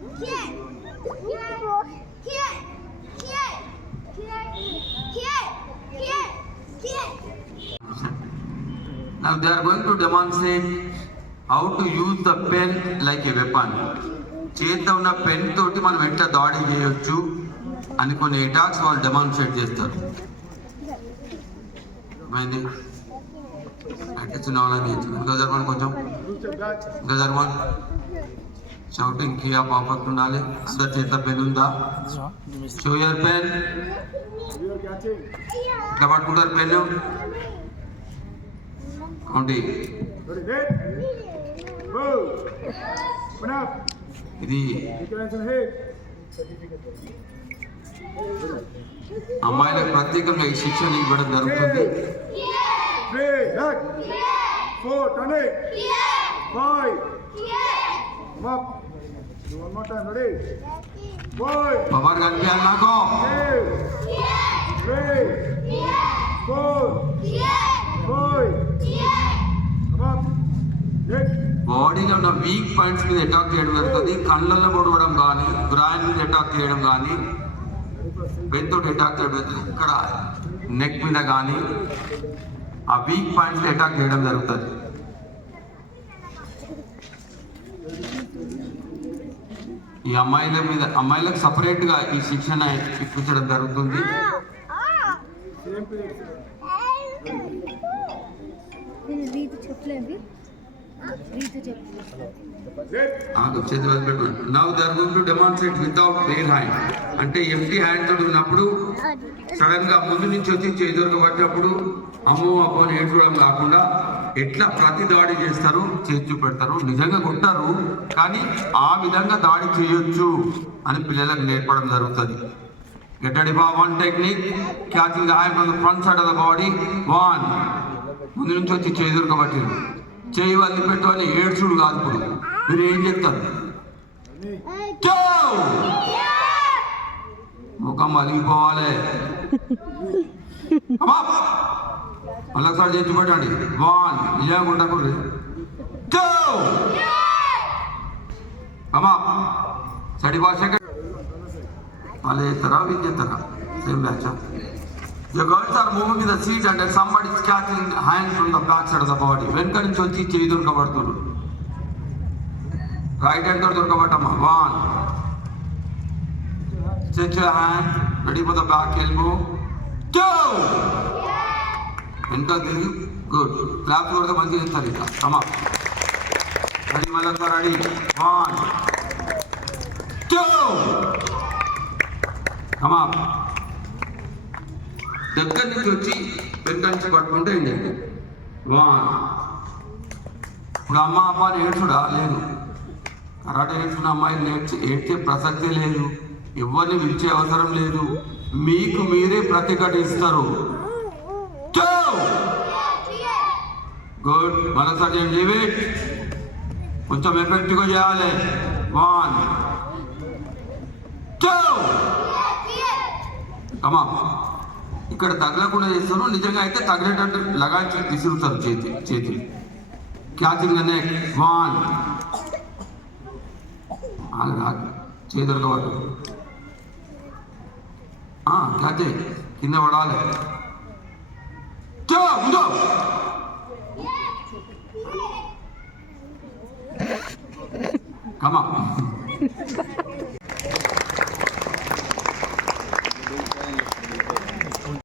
Now they are going to demonstrate how to use the pen like a weapon. చేతిలో ఉన్న పెన్ తోటి మనం ఎట్లా దాడి చేయొచ్చు అని కొన్ని అటాక్స్ వాళ్ళు డెమాన్స్ట్రేట్ చేస్తారు. అంటే చిన్న వాళ్ళని ఇంకా జరగని కొంచెం ఇంకా జరగని షౌటింగ్ కియా పాపత్ ఉండాలి. అందరి చేతిలో పెన్ ఉందా? Show your pen. ఇట్లా పట్టుకుంటారు పెన్ అవుండి. ఇది అమ్మాయిలకు ప్రత్యేకంగా ఈ శిక్షణ ఇవ్వడం జరుగుతుంది. పవర్ కనిపించాలి నాకు. బాడీలో ఉన్న వీక్ పాయింట్స్ మీద అటాక్ చేయడం జరుగుతుంది. కళ్ళల్లో పొడవడం కానీ, బ్రాయిన్ మీద అటాక్ చేయడం కానీ, పెన్తో అటాక్ చేయడం జరుగుతుంది. ఇక్కడ నెక్ మీద కానీ ఆ వీక్ పాయింట్స్ అటాక్ చేయడం జరుగుతుంది. ఈ అమ్మాయిలకు సపరేట్గా ఈ శిక్షణ ఇప్పించడం జరుగుతుంది. Now they are going to demonstrate without bare hand. అంటే ఎంటీ హ్యాండ్ తోటి ఉన్నప్పుడు సడన్ గా ముందు నుంచి వచ్చి చేదొరకబట్టినప్పుడు అమ్మో అబ్బో అని ఏడ్చడం కాకుండా ఎట్లా ప్రతి దాడి చేస్తారు చేసి చూపెడతారు. నిజంగా కొట్టారు కానీ ఆ విధంగా దాడి చేయొచ్చు అని పిల్లలకు నేర్పడం జరుగుతుంది. Get ready for one technique. Catching the eye from the front side of the body. One. ముందు నుంచి వచ్చి చేదొరకబట్టిరు చేయి వదిలి పెట్టు అని ఏడ్చుడు కాదు. ఇప్పుడు మీరు ఏం చెప్తారు? ముఖం వలిగిపోవాలి. మళ్ళొకసారి చేసి పెట్టండి. వన్. నిజంగా ఉండకూడదు. సడి భాష వాళ్ళు చేస్తారా వీళ్ళు చేస్తారా? Same batch. The girls are moving to the seat and somebody is catching hands from the back side of the body. వెనక నుంచి వచ్చి చేయి దొరకబడుతున్నారు. రైట్ హ్యాండ్ తోటి దొరకబట్టమ్మా. One. Stretch your hand. Ready for the back elbow. Two. వెనక తిరిగి. Good. Clap కొడితే మంచిగా చేస్తారు ఇట్లా. కమా. రెడీ మళ్ళీ రెడీ. వన్. టూ. కమా. దగ్గర నుంచి వచ్చి వెనక నుంచి పట్టుకుంటే ఏంటంటే వన్. ఇప్పుడు అమ్మ అమ్మ నేర్చుడా లేదు. కరాటే నేర్చుకున్న అమ్మాయిని ఏడ్చే ప్రసక్తే లేదు. ఎవరిని పిలిచే అవసరం లేదు. మీకు మీరే ప్రతిఘటిస్తారు. గుడ్. మరోసారి లీవ్ ఇట్. కొంచెం ఎఫెక్టివ్గా చేయాలి. వన్. టూ. కమా. ఇక్కడ తగలకుండా చేస్తారు. నిజంగా అయితే తగిలేటట్టు లగాచి విసురుతారు చేతి. Catching the neck. వన్. చేదొరకబట్టు క్యాచ్ కింద పడాలి. కమా.